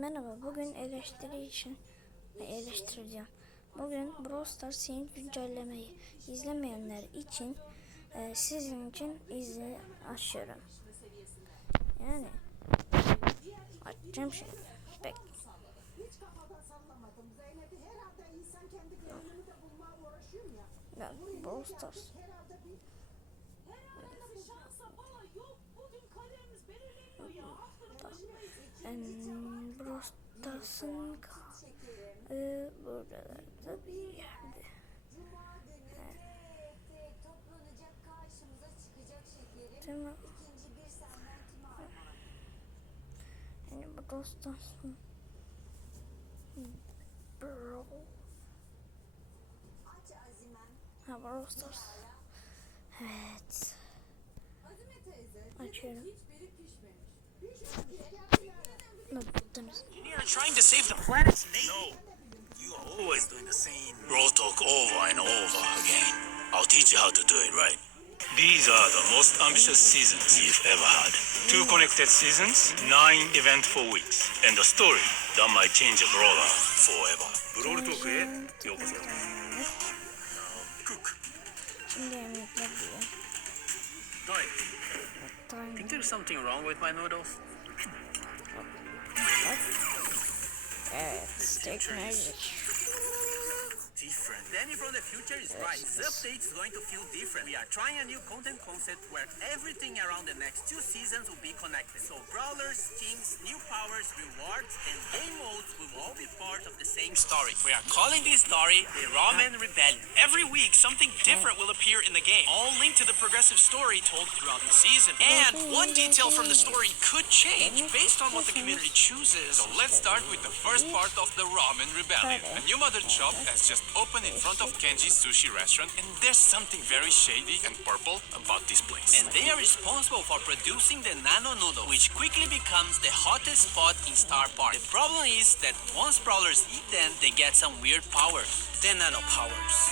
Merhaba, bugün eleştireceğim. Bugün Brawl Stars yeni güncellemeyi izlemeyenler için sizin için açıyorum. Yani açacağım şimdi. Bek. Ya Brawl Stars. Brawl Stars'ın buralarda bir yerde. Tamam. Yani Brawl Stars'ın Brawl Stars. Evet. Açıyorum. You are trying to save the planet's name. No, you are always doing the same bro talk over and over again. I'll teach you how to do it right. These are the most ambitious seasons we've ever had. 2 connected seasons, 9 eventful weeks, and a story that might change a brawler forever. Brawl Talk'e yokoso. Cook. Şimdi yemekler diyor. Think there's something wrong with my noodles? Evet, steak magic. Different. Danny from the future is right. This update is going to feel different. We are trying a new content concept where everything around the next 2 seasons will be connected. So brawlers, skins, new powers, rewards, and game modes will all be part of the same story. We are calling this story the Ramen Rebellion. Every week, something different will appear in the game, all linked to the progressive story told throughout the season. And one detail from the story could change based on what the community chooses. So let's start with the first part of the Ramen Rebellion. A new mother shop has just opened in front of Kenji's sushi restaurant, and there's something very shady and purple about this place. And they are responsible for producing the nano noodle, which quickly becomes the hottest spot in Star Park. The problem is that once brawlers eat them, they get some weird power, the nano powers.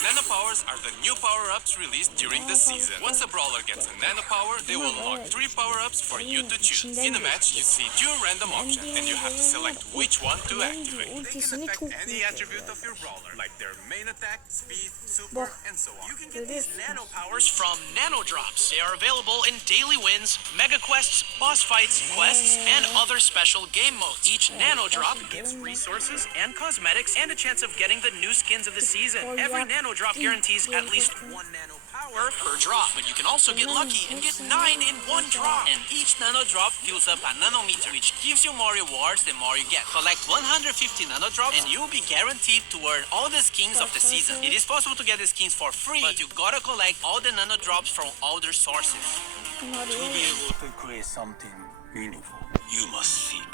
Nano powers are the new power-ups released during the season. Once a brawler gets a nano power, they will unlock 3 power-ups for you to choose. In a match, you see 2 random options, and you have to select which one to activate. They can affect any attribute of your brawler, like their main attack, speed, super, and so on. You can get these nano powers from Nano Drops. They are available in daily wins, mega quests, boss fights, quests, and other special game modes. Each nano drop gives resources and cosmetics and a chance of getting the new skins of the season. Every nano drop guarantees at least 1 nano power per drop, but you can also get lucky and get 9 in 1 drop. And each nano drop fills up a nanometer, which gives you more rewards the more you get. Collect 150 nano drops and you'll be guaranteed to earn all the skins of the season. It is possible to get the skins for free, but you gotta collect all the nano drops from other sources. To be able to create something meaningful, you must seek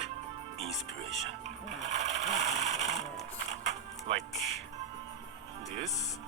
inspiration. Like this?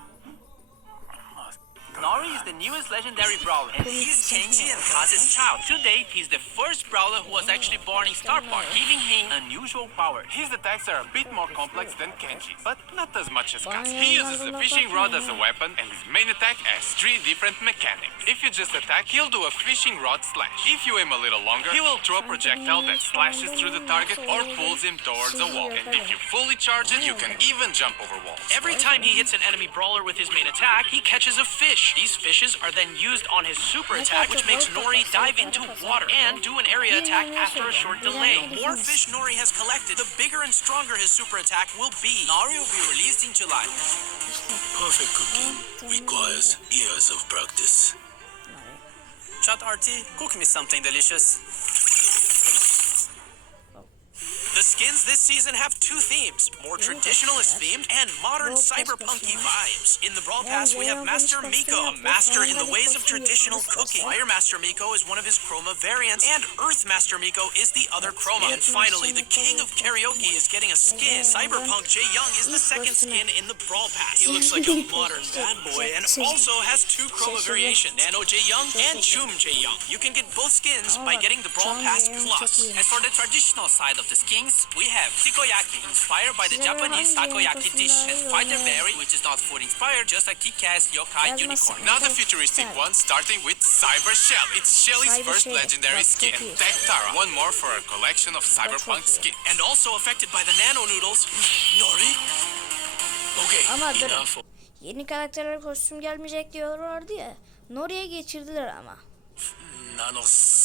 Nori is the newest legendary brawler, and he's Kenji and Kaz's child. To date, he's the first brawler who was actually born in Star Park, giving him unusual power. His attacks are a bit more complex than Kenji's, but not as much as Kaz. He uses the fishing rod as a weapon, and his main attack has 3 different mechanics. If you just attack, he'll do a fishing rod slash. If you aim a little longer, he will throw a projectile that slashes through the target or pulls him towards a wall. And if you fully charge it, you can even jump over walls. Every time he hits an enemy brawler with his main attack, he catches a fish. These fishes are then used on his super attack, which makes Nori dive into water and do an area attack after a short delay. The more fish Nori has collected, the bigger and stronger his super attack will be. Nori will be released in July. Perfect cooking requires years of practice. Chat RT, cook me something delicious. The skins this season have 2 themes, more traditionalist themed and modern cyberpunky vibes. In the Brawl Pass, we have Master Miko, a master in the ways of traditional cooking. Fire Master Miko is one of his Chroma variants, and Earth Master Miko is the other Chroma. And finally, the King of Karaoke is getting a skin. Cyberpunk Jae Young is the second skin in the Brawl Pass. He looks like a modern bad boy and also has 2 Chroma variations, Nano Jae Young and Chum Jae Young. You can get both skins by getting the Brawl Pass Plus. As for the traditional side of the skins, we have takoyaki, inspired by the Japanese takoyaki dish, and fighter berry, which is not food inspired, just a kick-ass yokai unicorn. Now the futuristic one, starting with Cyber Shelly. It's Shelly's Cyber first Shelly. legendary That's skin. cookies. Tech Tara, one more for our collection of cyberpunk cookies. skins. And also affected by the nano noodles. Nori? Okay, Ama dur. enough. Yeni karakterler kostüm gelmeyecek diyorlardı ya. Nori'ye geçirdiler ama. Nano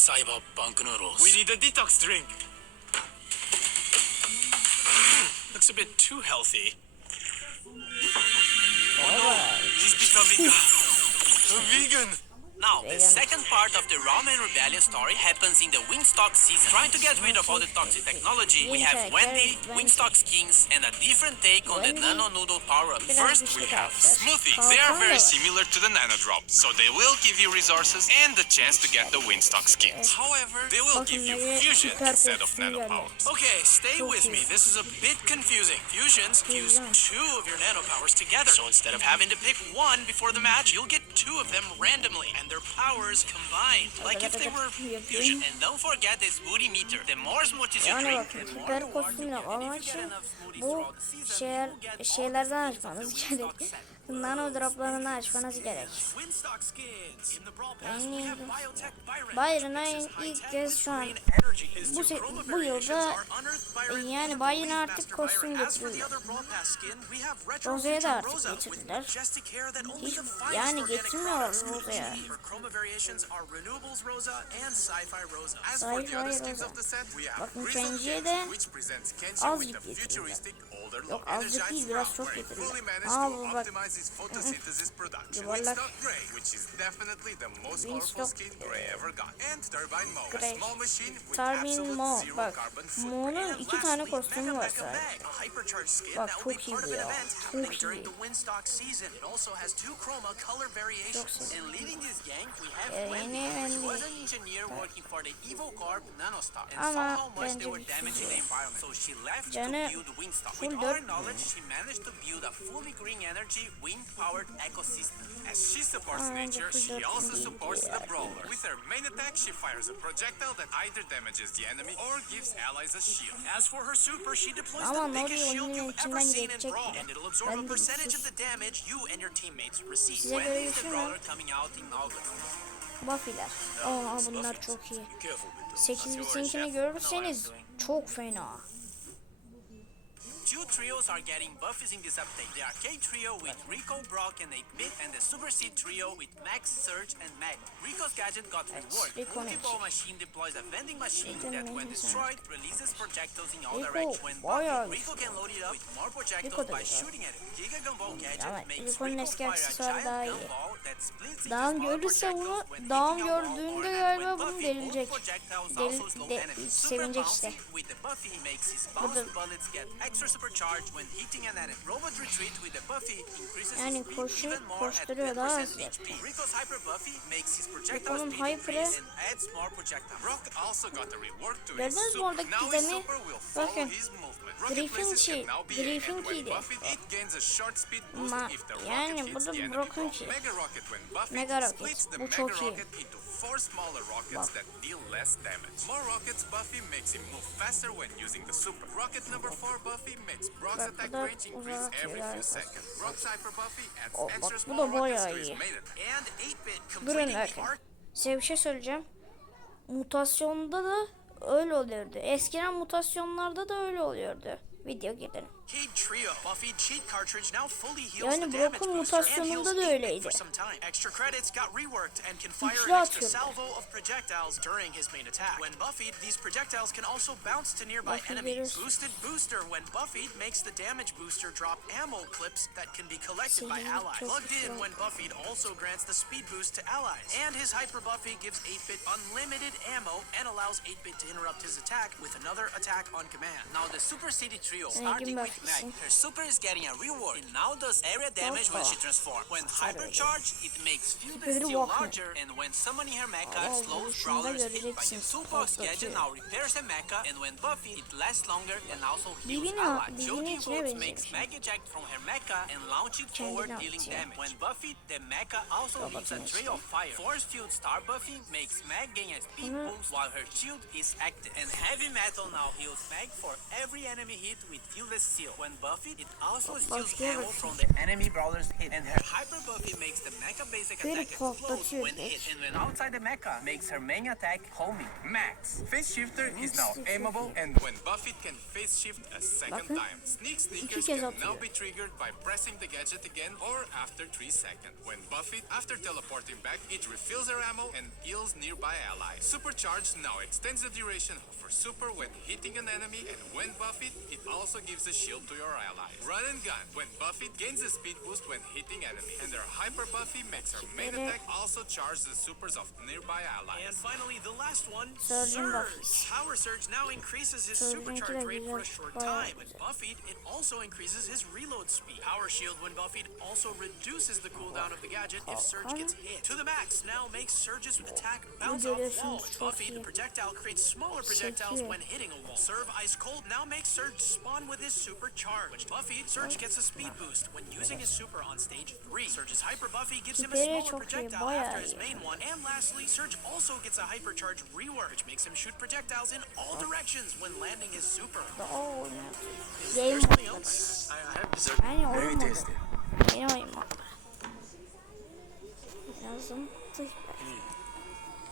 cyberpunk noodles. We need a detox drink. Looks a bit too healthy. He's becoming a vegan. Now, the second part of the Ramen Rebellion story happens in the Wingstock season. Trying to get rid of all the toxic technology, we have Wendy, Wingstock skins, and a different take on the Nano Noodle power-up. First, we have smoothies. They are very similar to the Nano Drop, so they will give you resources and the chance to get the Windstock skins. However, they will give you fusion instead of Nano powers. Okay, stay with me. This is a bit confusing. Fusions fuse two of your nano powers together. So instead of having to pick one before the match, you'll get two of them randomly, and their powers combined, like if they were fusion. And don't forget the smoothie meter. The more smoothies you Yani drink, bakın the more süper kostümle almak için bu şeylerden açmanız gerek. Nano droplarını açmanız gerek. Yani Byron'a ilk kez şu an bu yılda yani Byron'a artık kostüm getirdiler. Rose'ye de artık getirdiler. Hiç, yani getirmiyorlar Rose'ya. Sci-Fi Rosa. Bakın Kenji'ye de azıcık getirdiler. Yok azıcık değil biraz çok getirdiler. Aa bu bak. Yuvarlak. Windstock Grey. Turbine Mo. Bak. Mo'nun 2 tane kostümü var sadece. Bak çok iyi bu ya. Çok iyi. Çok sevdim. Yeni ama bence bir şey. Canı full 4 she managed to build a fully green energy wind-powered ecosystem. As she supports nature, she also supports the brawler. With her main attack, she fires a projectile that either damages the enemy or gives allies a shield. As for her super, she deploys Ama the biggest Nori shield oyunun you've ever içinden seen in geçecek Brawl, gibi. and it'll absorb Ben a de percentage of sus. the damage you and your teammates receive. Size göre The düşünün. brawler coming out in August. Buffy'ler. Aa bunlar çok iyi. 8 bitinkini görürseniz çok fena. Two trios are getting buffies in this update. The Arcade Trio with Rico, Brock, and 8-Bit, and the Super Seed Trio with Max, Surge, and Mag. Rico's gadget got reward. Multi-ball machine deploys a vending machine that, when destroyed, releases projectiles in all directions. When buffed, Rico can load it up with more projectiles by shooting at it. Giga Gumball gadget makes Rico'nun Rico eski fire a aksesuarı giant daha iyi. gumball that splits into Dağım smaller görürse bunu, projectiles when dağım hitting a wall gördüğünde or galiba when bunu Buffy, delirecek. both projectiles also slow enemies. Super Sevinecek işte. bouncing with the Buffy makes his bounce bullets get extra supercharged when hitting an enemy. Robot retreat with the Buffy increases Yani his speed koşu even more at koşturuyor daha 10% hızlı. HP. Rico's hyper Buffy makes his projectile Rico'nun speed hyper'ı- increase and adds more projectiles. Brock also got a reward to his Gördünüz mü super. oradaki Now his gizemi? super will follow Bakın. his movement. Rocket Griffin places ki, can now be aimed, and when Griffin'kiydi. buffed, it gains a short speed boost Ma, if the rocket yani hits bu da the enemy Brock'un ball. ki. Mega Rocket when buffed Mega Rocket. splits the Bu Mega çok iyi. Rocket into 4 smaller rockets Bak. that deal less damage. More rockets Buffy makes him move faster when using the super. Rocket number 4 Buffy makes Brock's Bak, attack bu da range increase uzak every şeyler few var. seconds. Brock's hyper Buffy adds O, bak, extra bu small da rockets bayağı to his iyi. main attack. And 8-Bit Durun completing the bakın. arc. Size bir şey söyleyeceğim. Mutasyonda da öyle oluyordu. Eskiden mutasyonlarda da öyle oluyordu. Video gidelim. Arcade Trio Buffy cheat cartridge now fully heals Yani the damage Brock'un booster and mutasyonunda heals da 8-Bit öyleydi. for some time. Extra credits got reworked and can fire Güçlü an extra atıyordu. salvo of projectiles during his main attack. When buffed, these projectiles can also bounce to nearby Buffy enemies. verir. Boosted Booster when buffed makes the damage booster drop ammo clips that can be collected by Senin allies. çok Plugged in güzel. when buffed also grants the speed boost to allies. And his Hyper Buffy gives 8-Bit unlimited ammo and allows 8-Bit to interrupt his attack with another attack on command. Now the Super City Trio trio, Kim starting with Buffy'si. Meg. Her super is getting a reward. It now does area damage when she transforms. When hypercharge, it makes field and Süperi steel walkmıyor. larger, and when summoning her mecha, Ama slows oluşunda brawlers hit by the göreceksiniz. toolbox gadget Patlatıyor. now repairs her mecha, and when buffy, it lasts longer and also heals Birbirine- allies. birbirine Joking içine bolts benziyor. makes Meg eject from her mecha and launch it forward, Kendini dealing atıyor. damage. When buffy, the mecha also leaves a trail of fire. Force field star buffy makes Meg gain a speed boost while her shield is active. And heavy metal now heals Meg for every enemy hit with fieldless steel. When buffy, it also steals Başlıyor ammo bak. from the enemy brawler's hit. And her hyper buffy makes the mecha basic Böyle attack explode patlatıyor when direkt. hit. And when outside the mecha, makes her main attack homing. Max. Phase shifter is now aimable, and when Buffett can phase shift a second Bakın. time. Sneak sneakers kez can atıyor. now be triggered by pressing the gadget again or after 3 seconds. When Buffett, after teleporting back, it refills her ammo and heals nearby allies. Supercharge now extends the duration of her super when hitting an enemy, and when Buffett, it also gives a shield to your allies. Run and gun. When Buffett gains a speed boost when hitting enemy, and her hyper Buffy makes her main attack also charge the supers of nearby allies. And finally, the last one, Surgeon Surge. Buffy. Power Surge now increases his Surge'unki supercharge de rate for a güzel, short bayağı time. With Buffy, it also increases his reload speed. Power Shield when Buffy also reduces the cooldown of the gadget if Surge gets hit. To the max now makes Surge's attack bounce off görüyorsunuz, walls. With çok Buffy, the iyi. projectile creates smaller projectiles Sekiyor. when hitting a wall. Serve Ice Cold now makes Surge spawn with his supercharge. With Buffy, Surge gets a speed boost when using his super on stage 3. Surge's Hyper Buffy gives him a Süperi smaller çok iyi, projectile bayağı after his iyi. main one. And lastly, Surge also gets a hypercharge rework, which makes him shoot projectiles in all directions when landing his super. Oo, Is Game there something modları. else? I have dessert. Yani Very oyun modu. tasty. Yeni oyun modu. Yazdım.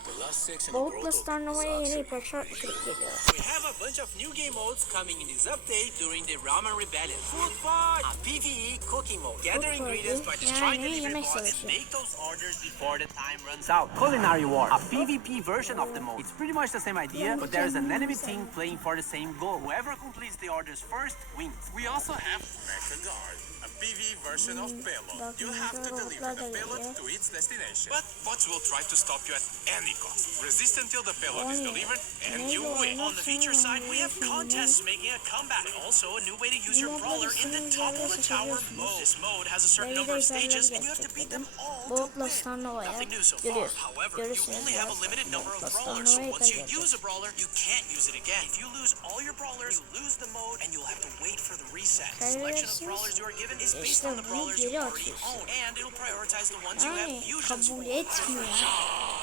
The last section of Boğutla Roto Starnova'ya is yeni awesome. parça geliyor. We have a bunch of new game modes coming in this update during the Ramen Rebellion. Food fight! A PvE cooking mode. Gather Food ingredients by fight, destroying yani delivery yemek bots and savaşı. make those orders before the time runs out. Culinary War, a PvP version of the mode. It's pretty much the same idea, but there's an enemy team playing for the same goal. Whoever completes the orders first wins. We also have Mecha Guard, a PV version of payload. You have to deliver the payload to its destination. But bots will try to stop you at any cost. Resist until the payload is delivered and you win. On the feature side, we have contests making a comeback. Also, a new way to use your brawler in the top of the tower mode. This mode has a certain number of stages, and you have to beat them all to Boğutla win. Starnova'ya Nothing new so far. görüyoruz. However, you Görürsünüz only have a biraz. limited number of Boğutla brawlers, so Starnova'yı once you kaybedeceğiz. use a brawler, you can't use it again. If you lose all your brawlers, you lose the mode, and you'll have to wait for the reset. The selection of brawlers you are given is based İşte on the bunu brawlers geri you already atıyorsun. own, and it'll prioritize the ones you have Yani fusions kabul for. etmiyor.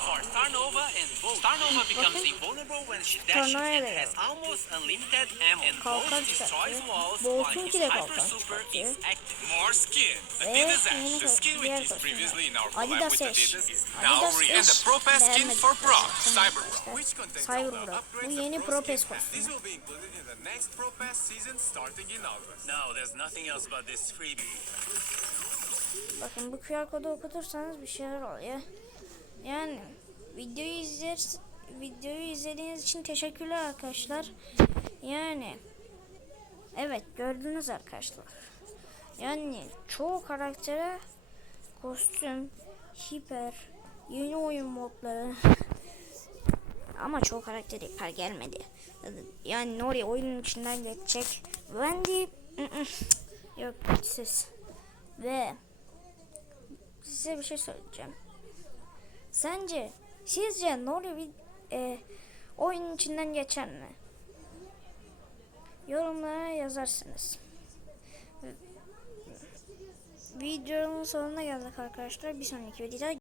For Starnova and Bolt. Starnova becomes Okay. invulnerable when she dashes Starnova'ya and da has almost unlimited ammo. And Kalkan Bolt destroys çıkartıyor. walls Bolt'unki while de his hyper kalkan super çıkartıyor. is active. More skin. Ve Adidas yeni Ash, the skin diğer which is koşullar. previously in our collab Adidas with Ash. Adidas is now Adidas re and the Ash Pro Pass skin beğenmedim. for Brock, Tamam Cyber işte. Brock, which contains Cyber all the Brock. upgrades Bu of yeni Pro Pro skin, Pass and kostümü. this will be included in the next Pro Pass season starting in August. No, there's nothing else about this freebie. Bakın bu QR kodu okutursanız bir şeyler oluyor. Yani videoyu izlediğiniz için teşekkürler arkadaşlar. Yani evet gördünüz arkadaşlar. Yani çoğu karaktere kostüm, hiper, yeni oyun modları ama çoğu karakter hiper gelmedi. Yani Nori oyunun içinden geçecek. Wendy yok siz. Ve size bir şey söyleyeceğim. Sizce Nori oyunun içinden geçer mi? Yorumlara yazarsınız. Videonun sonuna geldik arkadaşlar. Bir sonraki videoda